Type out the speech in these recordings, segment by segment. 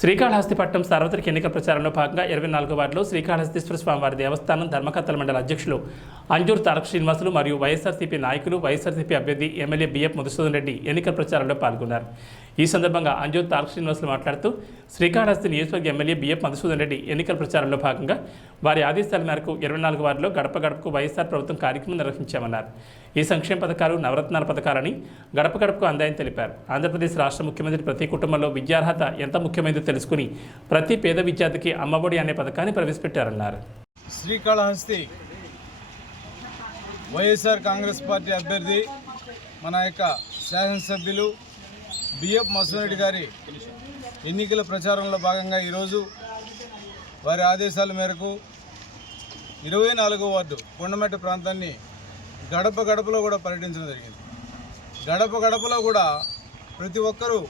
శ్రీకాళహస్తిపట్నం సార్వత్రిక ఎన్నికల ప్రచారంలో భాగంగా ఇరవై నాలుగో వార్డులో శ్రీకాళహస్తీశ్వర స్వామివారి దేవస్థానం ధర్మకర్తల మండల అధ్యక్షులు అంజూర్ తారక శ్రీనివాసులు మరియు వైఎస్ఆర్సీపీ నాయకులు వైఎస్ఆర్సీపీ అభ్యర్థి ఎమ్మెల్యే బిఎఫ్ మధుసూదన్ రెడ్డి ఎన్నికల ప్రచారంలో పాల్గొన్నారు. ఈ సందర్భంగా అంజూర్ తారక శ్రీనివాసులు మాట్లాడుతూ శ్రీకాళహస్తి నియోజకవర్గ ఎమ్మెల్యే బిఎఫ్ మధుసూదన్ రెడ్డి ఎన్నికల ప్రచారంలో భాగంగా వారి ఆదేశాల మేరకు ఇరవై నాలుగు వార్డులో గడప గడపకు వైఎస్ఆర్ ప్రభుత్వం కార్యక్రమం నిర్వహించామన్నారు. ఈ సంక్షేమ పథకాలు నవరత్నాల పథకాలని గడప గడపకు అందాయని తెలిపారు. ఆంధ్రప్రదేశ్ రాష్ట్ర ముఖ్యమంత్రి ప్రతి కుటుంబంలో విద్యార్హత ఎంత ముఖ్యమైనదో తెలుసుకుని ప్రతి పేద విద్యార్థికి అమ్మఒడి అనే పథకాన్ని ప్రవేశపెట్టారన్నారు. శ్రీకాళహస్తి వైఎస్ఆర్ కాంగ్రెస్ పార్టీ అభ్యర్థి మన యొక్క శాసనసభ్యులు బిఎఫ్ మసూరెడ్డి గారి ఎన్నికల ప్రచారంలో భాగంగా ఈరోజు వారి ఆదేశాల మేరకు ఇరవై నాలుగో వార్డు కొండమెట్ట ప్రాంతాన్ని గడప గడపలో కూడా పర్యటించడం జరిగింది. గడప గడపలో కూడా ప్రతి ఒక్కరూ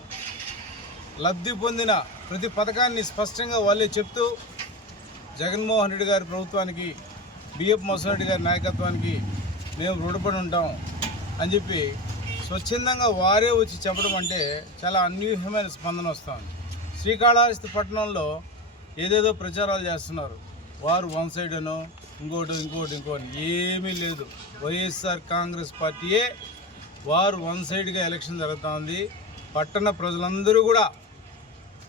లబ్ధి పొందిన ప్రతి పథకాన్ని స్పష్టంగా వాళ్ళే చెప్తూ జగన్మోహన్ రెడ్డి గారి ప్రభుత్వానికి బిఎఫ్ మోహన్ గారి నాయకత్వానికి మేము రుణపడి ఉంటాం అని చెప్పి స్వచ్ఛందంగా వారే వచ్చి చెప్పడం అంటే చాలా అన్యూహ్యమైన స్పందన వస్తుంది. శ్రీకాళహస్తి పట్టణంలో ఏదేదో ప్రచారాలు చేస్తున్నారు. వారు వన్ సైడ్ అనో ఇంకోటి ఇంకోటి ఇంకోటి ఏమీ లేదు. వైఎస్ఆర్ కాంగ్రెస్ పార్టీయే వారు వన్ సైడ్గా ఎలక్షన్ జరుగుతోంది. పట్టణ ప్రజలందరూ కూడా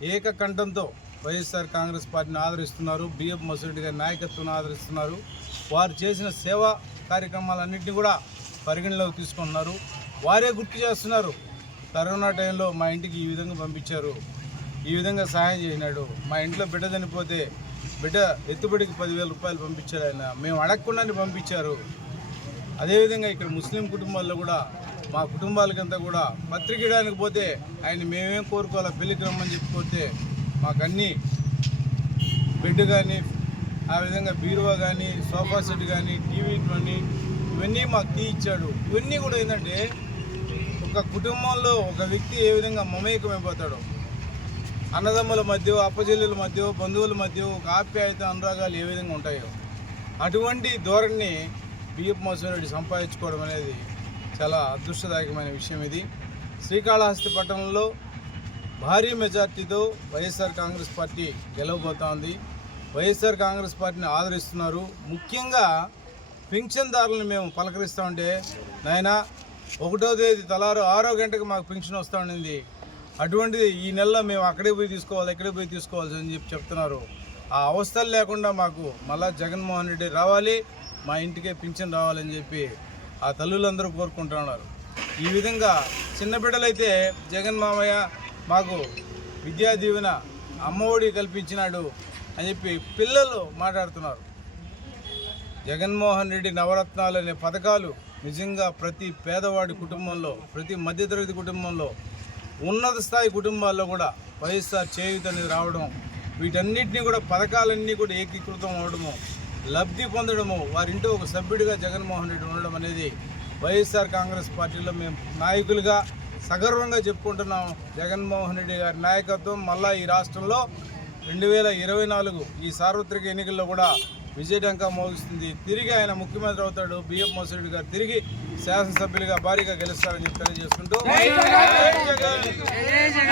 ఏకకంఠంతో వైఎస్ఆర్ కాంగ్రెస్ పార్టీని ఆదరిస్తున్నారు. బిఎఫ్ మసూరెడ్డి గారి నాయకత్వాన్ని ఆదరిస్తున్నారు. వారు చేసిన సేవా కార్యక్రమాలన్నింటినీ కూడా పరిగణలోకి తీసుకుంటున్నారు. వారే గుర్తు చేస్తున్నారు. కరోనా టైంలో మా ఇంటికి ఈ విధంగా పంపించారు. ఈ విధంగా సహాయం చేసినాడు. మా ఇంట్లో బిడ్డ చనిపోతే బిడ్డ ఎత్తుబడికి పదివేల రూపాయలు పంపించారు ఆయన. మేము అడగకుండానే పంపించారు. అదేవిధంగా ఇక్కడ ముస్లిం కుటుంబాల్లో కూడా మా కుటుంబాలకంతా కూడా పత్రిక ఇవ్వడానికి పోతే ఆయన మేమేం కోరుకోవాలా? పెళ్ళికి రమ్మని చెప్పిపోతే మాకు అన్నీ బెడ్ కానీ ఆ విధంగా బీరువా కానీ సోఫా సెట్ కానీ టీవీ కానీ ఇవన్నీ మాకు తీ ఇచ్చాడు. ఇవన్నీ కూడా ఏంటంటే ఒక కుటుంబంలో ఒక వ్యక్తి ఏ విధంగా మమేకమైపోతాడో అన్నదమ్ముల మధ్య అప్పచెల్లెల మధ్య బంధువుల మధ్య ఒక ఆప్యాయత అనురాగాలు ఏ విధంగా ఉంటాయో అటువంటి ధోరణిని బిఎఫ్ మోసం రెడ్డి సంపాదించుకోవడం అనేది చాలా అదృష్టదాయకమైన విషయం ఇది. శ్రీకాళహస్తి పట్టణంలో భారీ మెజార్టీతో వైఎస్ఆర్ కాంగ్రెస్ పార్టీ గెలవబోతోంది. వైఎస్ఆర్ కాంగ్రెస్ పార్టీని ఆదరిస్తున్నారు. ముఖ్యంగా పింఛన్దారులను మేము పలకరిస్తామంటే నాయన ఒకటో తేదీ తలారు ఆరో గంటకు మాకు పింఛన్ వస్తూ ఉండింది. అటువంటిది ఈ నెలలో మేము అక్కడే పోయి తీసుకోవాలి ఎక్కడే పోయి తీసుకోవాలి అని చెప్పి చెప్తున్నారు. ఆ అవస్థలు లేకుండా మాకు మళ్ళా జగన్మోహన్ రెడ్డి రావాలి మా ఇంటికే పింఛన్ రావాలని చెప్పి ఆ తల్లులందరూ కోరుకుంటున్నారు ఈ విధంగా చిన్న బిడ్డలైతే జగన్ మామయ్య మాకు విద్యా దీవెన అమ్మఒడి కల్పించినాడు అని చెప్పి పిల్లలు మాట్లాడుతున్నారు. జగన్మోహన్ రెడ్డి నవరత్నాలు అనే పథకాలు నిజంగా ప్రతి పేదవాడి కుటుంబంలో ప్రతి మధ్యతరగతి కుటుంబంలో ఉన్నత స్థాయి కుటుంబాల్లో కూడా వైఎస్ఆర్ చేయూత అనేది రావడం వీటన్నింటినీ కూడా పథకాలన్నీ కూడా ఏకీకృతం అవడము లబ్ధి పొందడము వారింటో ఒక సభ్యుడిగా జగన్మోహన్ రెడ్డి ఉండడం అనేది వైఎస్ఆర్ కాంగ్రెస్ పార్టీలో మేము నాయకులుగా సగర్వంగా చెప్పుకుంటున్నాం. జగన్మోహన్ రెడ్డి గారి నాయకత్వం మళ్ళా ఈ రాష్ట్రంలో రెండు వేల ఇరవై నాలుగు ఈ సార్వత్రిక ఎన్నికల్లో కూడా విజయడంకా మోగిస్తుంది. తిరిగి ఆయన ముఖ్యమంత్రి అవుతాడు బిఎఫ్ మోసిరెడ్డి గారు తిరిగి శాసనసభ్యులుగా భారీగా గెలుస్తారని చెప్పి తెలియజేసుకుంటూ